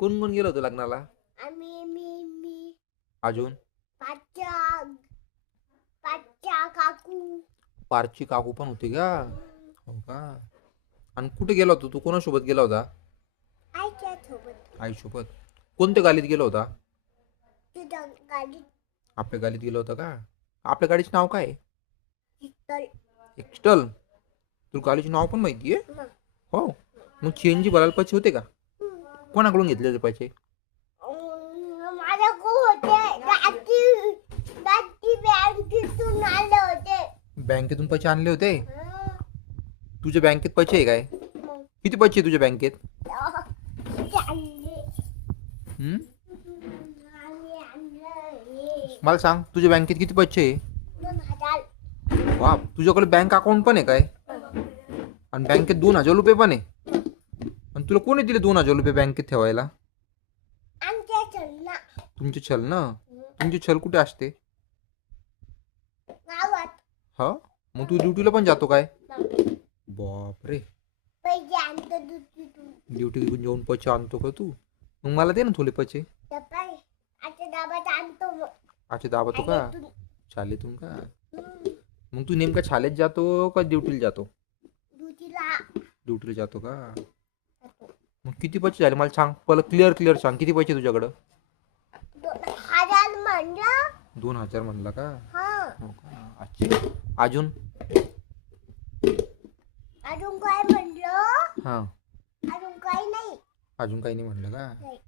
कोण कोण गेलं होतं लग्नाला? आम्ही मी मी. अजून? काकू. पारची काकू पण होती का? हो का? आणि कुठे गेला होता तू? कोणासोबत गेला होता? आईच्या सोबत. आईसोबत. कोणत्या गालीत गेला होता? तुझ्या गाडीत. आपल्या गालीत गेला होता का? आपल्या गाडीचं नाव काय? पिस्तल एक्स्टल तुला गाडीचं नाव पण माहिती आहे. हो. मग चेंजी पैसे होते का? कोणाकडून घेतले होते. पैसे बँकेतून पैसे आणले होते? तुझ्या बँकेत पैसे आहे काय? किती पैसे आहे तुझ्या बँकेत? ते हम्म? मला सांग तुझ्या बँकेत किती पैसे आहे? वा तुझ्याकडे बँक अकाउंट पण आहे काय? आणि बँकेत दोन हजार रुपये पण आहे? तुला कोणी दिले दोन हजार रुपये बँकेत ठेवायला? आमच्या चलना. तुमचे छल ना? तुमची छल कुठे असते? गावात. हा? मग तू ड्युटीला पण जातो काय? बापरे. पैसे आणतो ड्युटी जेवून पैसे आणतो का तू? मग मला दे ना थोडे पैसे. सकाळी आता डाबात आणतो मग. अच्छा दाबतो का? आणि तू- का? मग तू नेमका शाळेत जातो का ड्युटीला जातो? दुधीला ड्युटीला जातो का. मग किती पैसे झाले? मला सांग. पहिलं क्लिअर क्लिअर सांग. किती पैसे तुझ्याकडं? दोन हजार दोन हजार म्हणला का? हा. हो का? अच्छा. अजून? अजून काय म्हणलं? हां. अजून काही नाही. अजून काही नाही म्हणलं का? नाही.